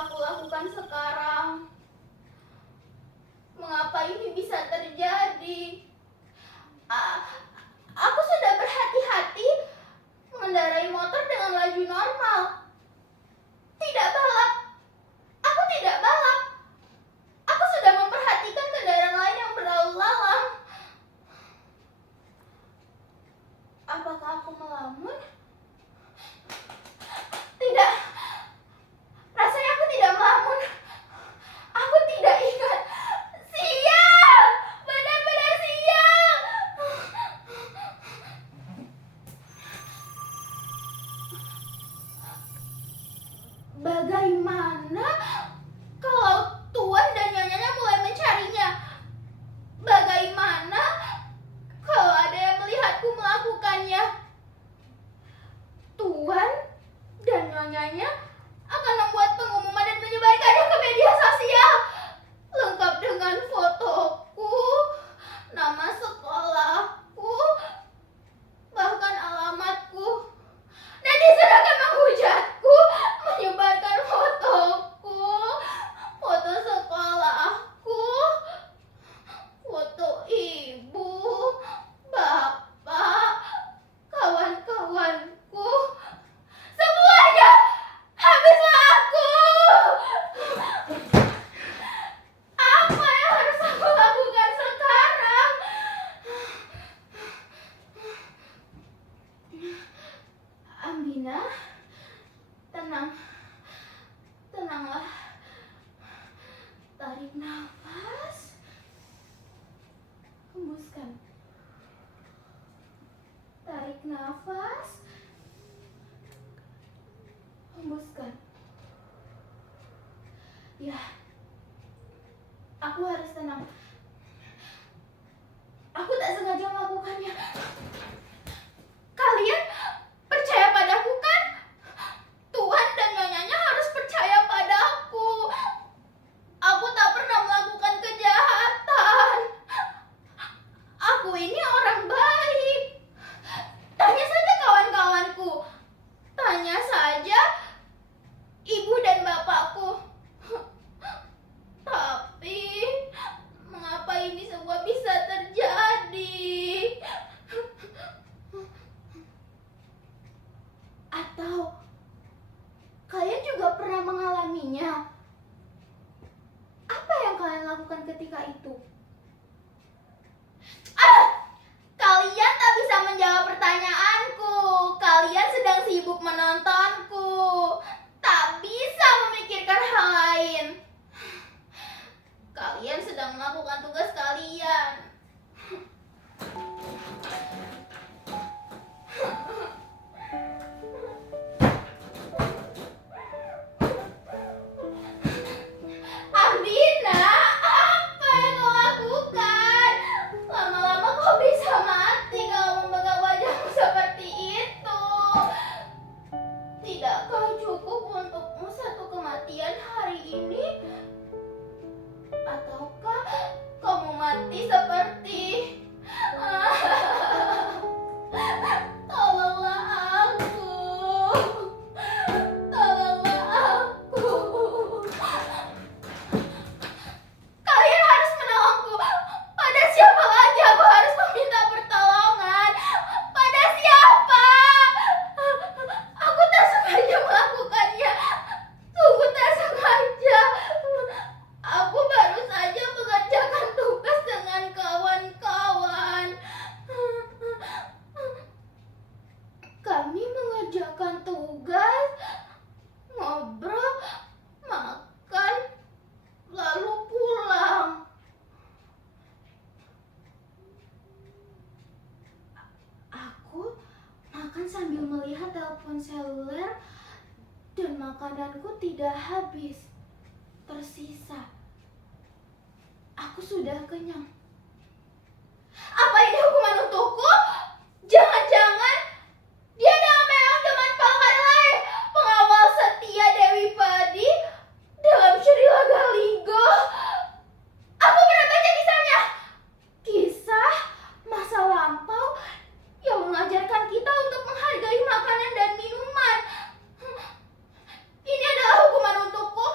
aku lakukan sekarang? Mengapa ini bisa terjadi? Aku sudah berhati-hati mengendarai motor dengan laju normal. Tidak balap. Aku tidak balap. Aku sudah memperhatikan kendaraan lain yang berlalu lalang. Apakah aku melamun? Tidak. Rasanya aku tidak melamun. Aku tidak ingat. Sial! Benar-benar sial! Bagaimana kalau Tuan dan Nyonyanya mulai mencarinya? Bagaimana kalau ada yang melihatku melakukannya? Tuan dan Nyonyanya akan membuat pengumuman dan menyebarkannya ke media sosial, lengkap dengan fotoku, nama sekolahku, bahkan alamatku. Netizen akan menghujatku, menyebarkan fotoku, foto sekolahku, foto ibu, bapak, kawan-kawanku. Semuanya habislah aku. Apa yang harus aku lakukan sekarang? Ambina, tenang. Tenanglah. Tarik nafas. Hembuskan. Tarik nafas. Hembuskan. Ya. Aku harus tenang. Aku tak sengaja melakukannya. Kalian percaya padaku kan? Tuhan dan Nyonyanya harus percaya padaku. Aku tak pernah melakukan kejahatan. Aku ini orang baik. Tanya saja kawan-kawanku. Tanya saja ibu dan bapakku. Tapi mengapa ini semua bisa terjadi? Atau kalian juga pernah mengalaminya? Apa yang kalian lakukan ketika itu? Kalian tak bisa menjawab pertanyaanku. Kalian sedang sibuk menontonku. Tak bisa memikirkan hal lain. Kalian sedang melakukan tugas kalian. Ambina, apa yang kau lakukan? Lama-lama kau bisa mati kalau memegang wajahmu seperti itu. Tidakkah cukup untukmu satu kematian hari ini? Ataukah kamu mati seperti tolonglah aku. Tolonglah aku. Kalian harus menolongku. Pada siapa lagi aku harus meminta pertolongan? Pada siapa? Aku tak sengaja melakukannya. Sungguh tak sengaja. Aku baru saja mengerjakan tugas dengan kawan-kawan. Kami mengerjakan tugas, ngobrol, makan, lalu pulang. Aku makan sambil melihat telepon seluler dan makananku tidak habis. Tersisa. Aku sudah kenyang. Apa ini hukuman untukku? Jangan-jangan dia adalah Meong Deman Palhadlai, pengawal setia Dewi Padi dalam Srila Galigo. Aku pernah baca kisahnya. Kisah masa lampau yang mengajarkan kita untuk menghargai makanan dan minuman. Ini adalah hukuman untukku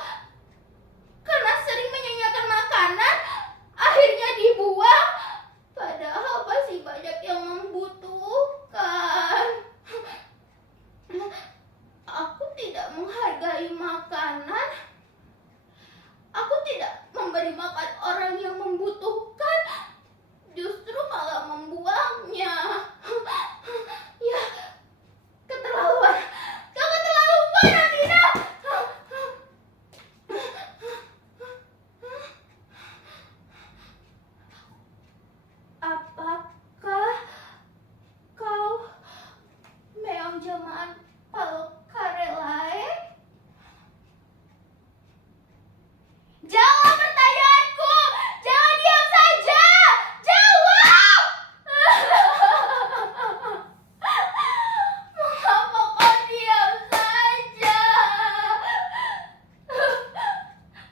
jemaat Palkarelae? Jawab pertanyaanku! Jangan diam saja! Jawab! Mengapa kau diam saja?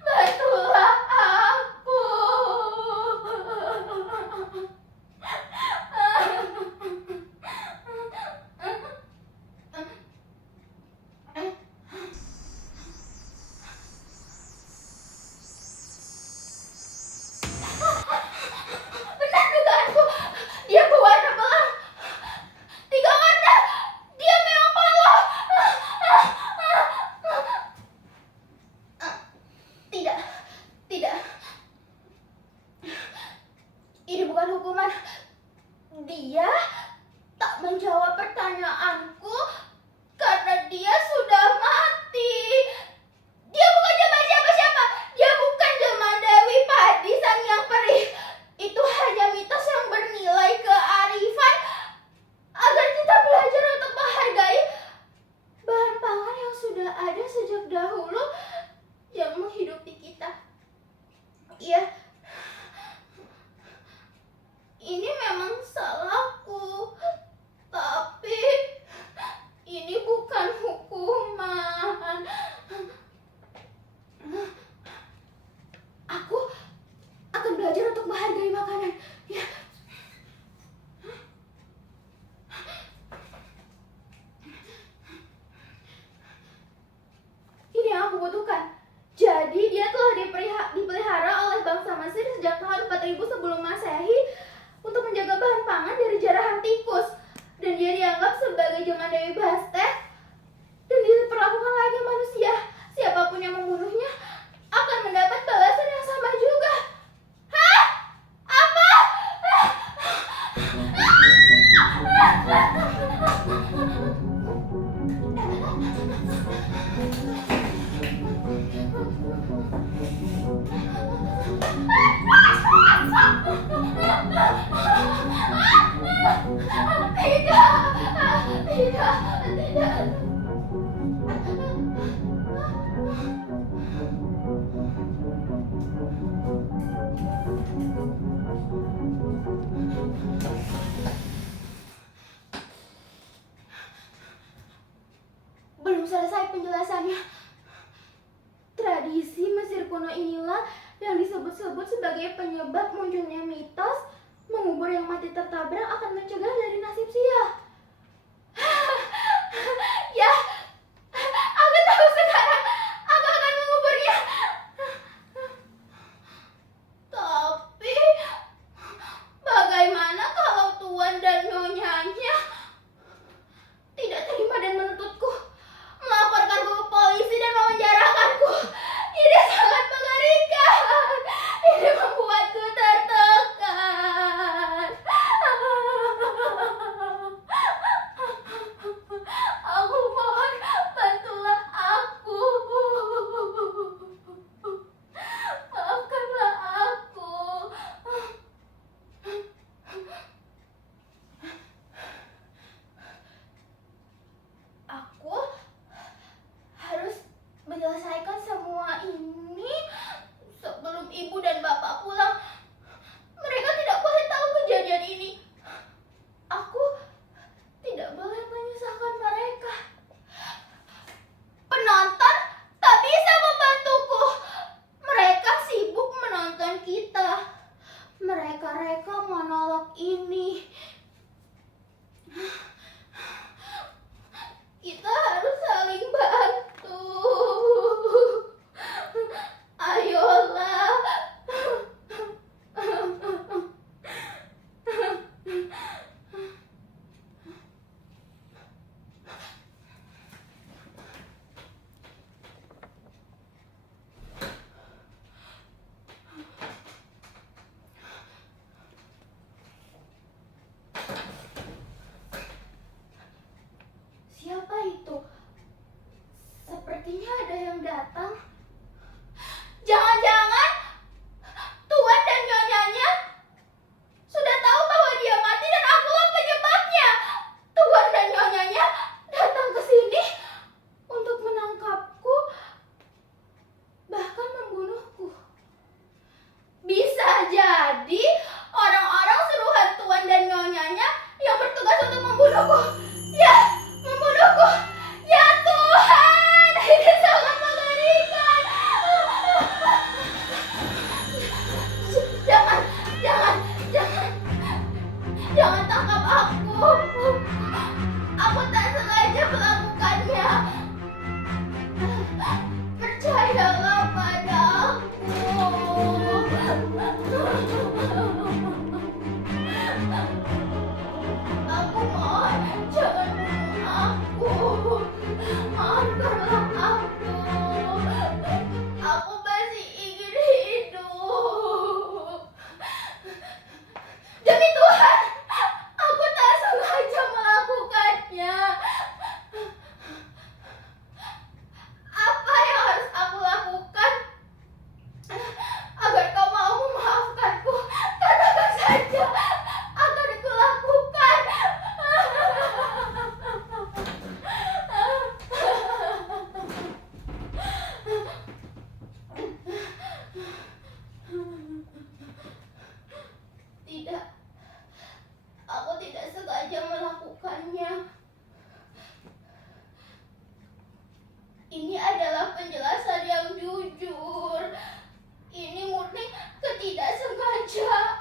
Bantulah aku! Benar dugaanku, dia berwarna belang. 3 warna, dia memang polos. Tidak, tidak. Ini bukan hukuman. Dia tak menjawab pertanyaanku karena dia sudah mati. Dia bukan jemaah siapa-siapa. Dia bukan jemaah Dewi Padi Sang Yang Perih. Itu hanya mitos yang bernilai kearifan agar kita belajar untuk menghargai bahan pangan yang sudah ada sejak dahulu yang menghidupi kita. Iya, ini memang salahku, tapi ini bukan hukuman. Aku akan belajar untuk menghargai makanan. Ya. Ini yang aku butuhkan. Jadi dia telah dipelihara oleh bangsa Mesir sejak tahun 4000 sebelum Masehi untuk menjaga bahan pangan dari jarahan tikus. Dan dia dianggap sebagai jemaah Dewi Bastet dan diperlakukan layaknya manusia. Siapapun yang membunuhnya akan mendapat balasan yang sama juga. Hah? Apa? Tidak. Belum selesai penjelasannya. Tradisi Mesir kuno inilah yang disebut-sebut sebagai penyebab munculnya mitos mengubur yang mati tertabrak akan mencegah dari nasib sial. Ya, aku tahu sekarang. Aku akan menguburnya. Tapi bagaimana kalau tuan dan nyonyanya tidak terima dan menuntutku, melaporkanku ke polisi dan memenjarakanku? Ini sangat mengerikan. Ini membuatku tertekan. sengaja melakukannya. Percayalah pada aku mohon, jangan bunuh aku. Maafkanlah aku. Aku masih ingin hidup. Demi Tuhan, aku tak sengaja melakukannya. Apa yang harus aku lakukan agar kau mau memaafkanku? Katakan saja, akan aku lakukan. Tidak, aku tidak sengaja melakukannya. Ini adalah penjelasan yang jujur. Ini murni ketidaksengajaan.